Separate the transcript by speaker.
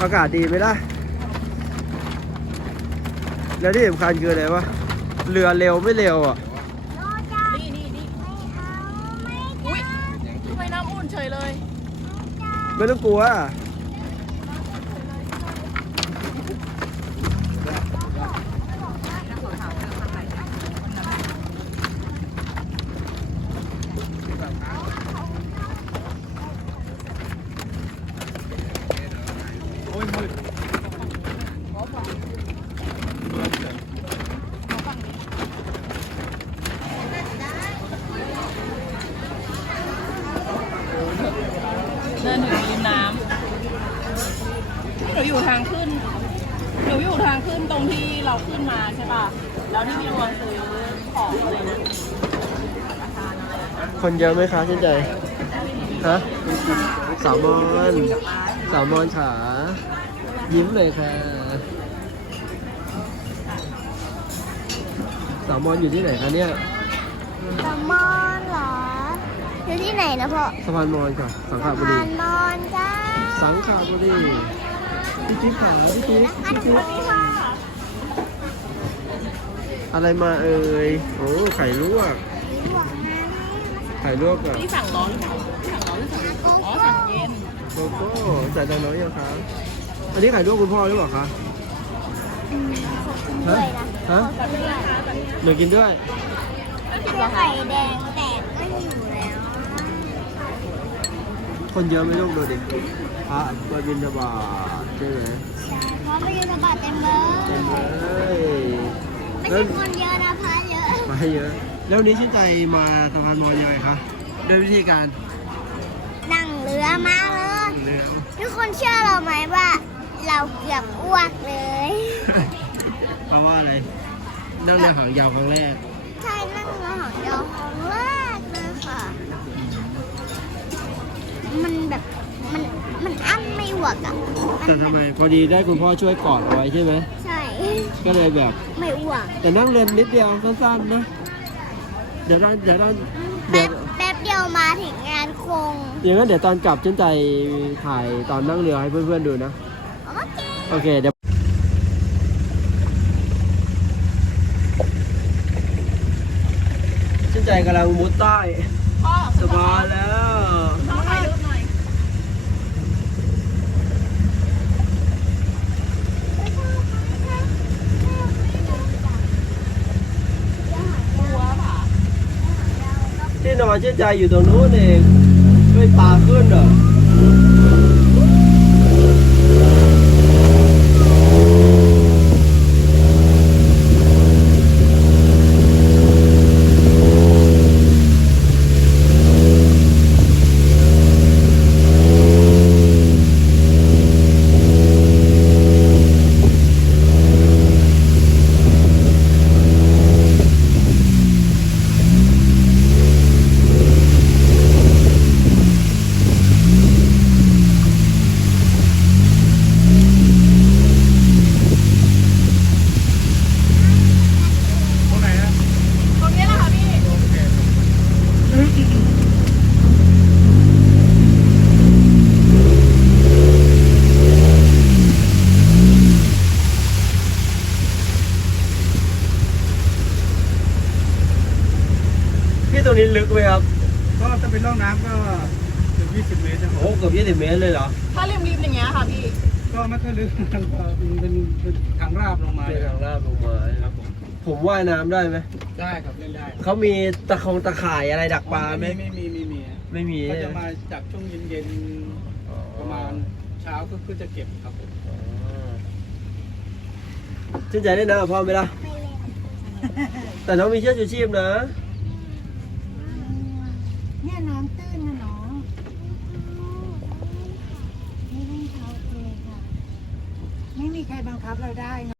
Speaker 1: อากาศดีไหมล่ะ แล้วที่สำคัญคืออะไรวะ เรือเร็วไม่เร็วอะ
Speaker 2: นี่นี่นี่อุ้ยทำไมน้ำอุ่นเฉยเลย
Speaker 1: ไม่ต้องกลัว
Speaker 2: เดินถึงริมน้ำหนูอยู่ทางขึ้น หนูอยู่ทางขึ้นตรงที่เราขึ้นมาใช่ป่ะ แล้วที่พี่รวนซื้อของอะไรนะ
Speaker 1: คนเยอะไหมคะชื่นใจ ฮะสาวมอนสาวมอนขายิ้มเลยค่ะสาวมอนอยู่ที่ไหนคะเนี่ย
Speaker 3: สมอนเหรออยู่ที่ไหนนะพ่อ
Speaker 1: สะพานมอนค่ะ สังข
Speaker 3: สะ
Speaker 1: บุรี
Speaker 3: พานมอนจ้า
Speaker 1: สังขบุรีพี่จิ๊บขาพี่จิ๊บ
Speaker 3: อัน
Speaker 1: พี่จิ๊บ
Speaker 3: นี้ค่ะ
Speaker 1: อะไรมาเอ่ยโอ้ไข่ลวก
Speaker 3: หวกนะ
Speaker 1: ไข่ลวกกับ
Speaker 2: นี่สั่งร้อนหรือเปล่าสั่ง ร้อนหรือสั่งอ๋อสั่งเย็น
Speaker 1: โกโก้ใส่ตังน้อยยังคะอันนี้ไข่ลวกคุณพ่อหรือเปล่าคะ
Speaker 3: ด้
Speaker 1: ฮะ
Speaker 3: วยนะ
Speaker 1: ฮะ
Speaker 2: แบบนี้นะคะแบบนี้
Speaker 1: หนูกินด้วย
Speaker 3: คือไข่แดงแต่ก็อยู่แล้ว
Speaker 1: คนเยอะไหม่ลูกดูดิพระมาบินทบาทใช่ไหม
Speaker 3: เพราะมันอยู่สะบัดเต็มเล
Speaker 1: เต็ม
Speaker 3: ย
Speaker 1: เลย
Speaker 3: ไม่
Speaker 1: แล้
Speaker 3: ใช่
Speaker 1: ว
Speaker 3: คนเยอะนะพระเยอะ
Speaker 1: มาเยอะ แล้ววันนี้ชื่นใจมาสะพานมอญยังไงคะด้วยวิธีการ
Speaker 3: มาเลย ทุกคนเชื่อเราไหมว่า เราเกือบอ้วกเลย
Speaker 1: เพราะว่าอะไรนั่งเรือหางยาวครั้งแรก
Speaker 3: ใช่นั่งเรือหางยาวครั้งแรกเลยค่ะ มันแบบมันมันอั้นไม่หวกอะ
Speaker 1: แต่ทำไมพอดีได้คุณพ่อช่วยกอดเอาไว้ใช่ไหม
Speaker 3: ใช่
Speaker 1: ก็เลยแบบ
Speaker 3: ไม่อ้วก
Speaker 1: แต่นั่งเรือนิดเดียวสั้นๆนะ เดี๋ยวด้านเดี๋ยวด้านเดี๋
Speaker 3: แป๊
Speaker 1: ยว
Speaker 3: บบ เดียวมาถึงงานคง
Speaker 1: อย่างนั้นเดี๋ยวตอนกลับชื่นใจถ่ายตอนนั่งเรือให้เพื่อนๆดูนะ
Speaker 3: โอเค
Speaker 1: โอเคเดี๋ยวชื่นใจกำลังมุดใต้
Speaker 2: พ่อ
Speaker 1: สบายแล้ว
Speaker 2: พ่อถ่ายรูปหน่อยกลัวป่ะ
Speaker 1: ที่นอนชื่นใจอยู่ตรงนู้นเองไม่ปลาขึ้นเหรอ
Speaker 2: ตรงนี้แหละค่ะพี่
Speaker 1: พี่ตรงนี้ลึกไหมครับ
Speaker 4: ก็ถ้าเป็นร่องน้ำก็เกือบ 20 เมตรนะครับ
Speaker 1: โอ้เกือบยี่สิบเมตรเลยเหรอ
Speaker 2: ถ้าริมริมอย่างเงี้ยค่ะพี่
Speaker 4: ก็ไม่ค่อยลึกมันก็เป็นเป็นทางราบลงมา
Speaker 1: เป็นทางลาบลงมาครับผมผมว่ายน้ำได้ไหม
Speaker 4: ได้ครับเล่นได้
Speaker 1: เขามีตะคงตะข่ายอะไรดักปลาไหม
Speaker 4: ไม่ไม่มีไม่มี
Speaker 1: ไม่มี
Speaker 4: ก็จะมาจากช่วงเย็นๆประมาณเช้าก็คือจะเก็บครับผม
Speaker 1: ชื่นใจได้นะกับพ่อไหมล่ะ
Speaker 3: ไม่เล่น
Speaker 1: แต่น้องมีเชือกชูชีพนะ
Speaker 5: เนี่ยน้ำตื้นนะน้องไม่เล่นเท้าเลยค่ะ ไม่มีใครบังคับเราได้นะ